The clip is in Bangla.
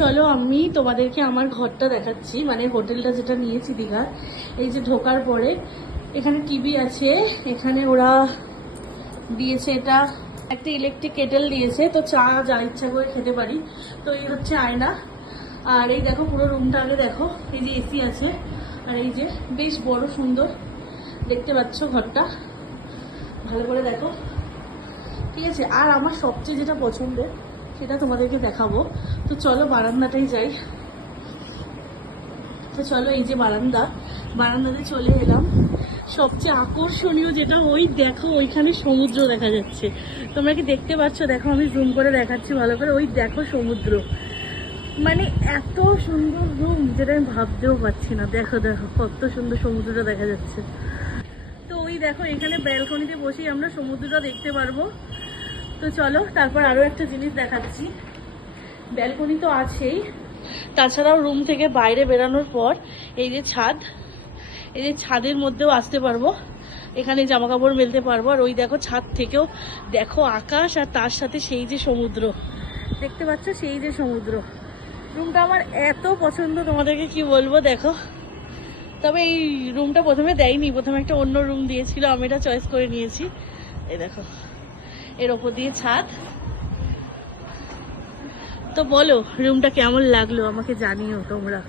চলো আমি তোমাদেরকে আমার ঘরটা দেখাচ্ছি, মানে হোটেলটা যেটা নিয়েছি দীঘার। এই যে ঢোকার পরে এখানে টিভি আছে, এখানে ওরা দিয়েছে এটা একটা ইলেকট্রিক কেটেল দিয়েছে, তো চা যা ইচ্ছা করে খেতে পারি। তো এই হচ্ছে আয়না। আর এই দেখো পুরো রুমটা আগে দেখো, এই যে এসি আছে, আর এই যে বেশ বড় সুন্দর দেখতে পাচ্ছ ঘরটা, ভালো করে দেখো, ঠিক আছে। আর আমার সবচেয়ে যেটা পছন্দের সেটা তোমাদেরকে দেখাবো। তো চলো বারান্দাটাই যাই। তো চলো এই যে বারান্দাতে চলে এলাম। সবচেয়ে আকর্ষণীয় যেটা, ওই দেখো ওইখানে সমুদ্র দেখা যাচ্ছে। তোমরা কি দেখতে পাচ্ছ? দেখো আমি জুম করে দেখাচ্ছি ভালো করে, ওই দেখো সমুদ্র। মানে এত সুন্দর রুম যেটা আমি ভাবতেও পারছি না। দেখো দেখো কত সুন্দর সমুদ্রটা দেখা যাচ্ছে। তো ওই দেখো এখানে ব্যালকনিতে বসেই আমরা সমুদ্রটা দেখতে পারবো। তো চলো তারপর আরও একটা জিনিস দেখাচ্ছি। ব্যালকনি তো আছেই, তাছাড়াও রুম থেকে বাইরে বেরানোর পর এই যে ছাদ, এই যে ছাদের মধ্যেও আসতে পারবো, এখানে জামা কাপড় মেলতে পারবো। আর ওই দেখো ছাদ থেকেও দেখো আকাশ, আর তার সাথে সেই যে সমুদ্র দেখতে পাচ্ছ, সেই যে সমুদ্র। রুমটা আমার এত পছন্দ, তোমাদেরকে কি বলবো। দেখো, তবে এই রুমটা প্রথমে দেয়নি, প্রথমে একটা অন্য রুম দিয়েছিল, আমি এটা চয়েস করে নিয়েছি। এই দেখো এর ওপর দিয়ে ছাদ। তো বলো রুমটা কেমন লাগলো আমাকে জানিও তোমরা।